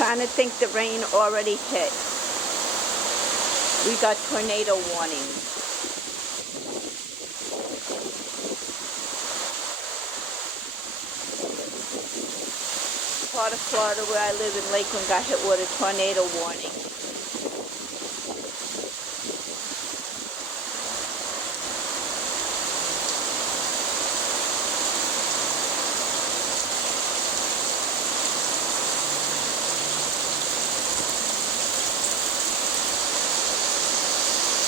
kind of think the rain already hit. We got tornado warnings. Part of Florida where I live in Lakeland got hit with a tornado warning.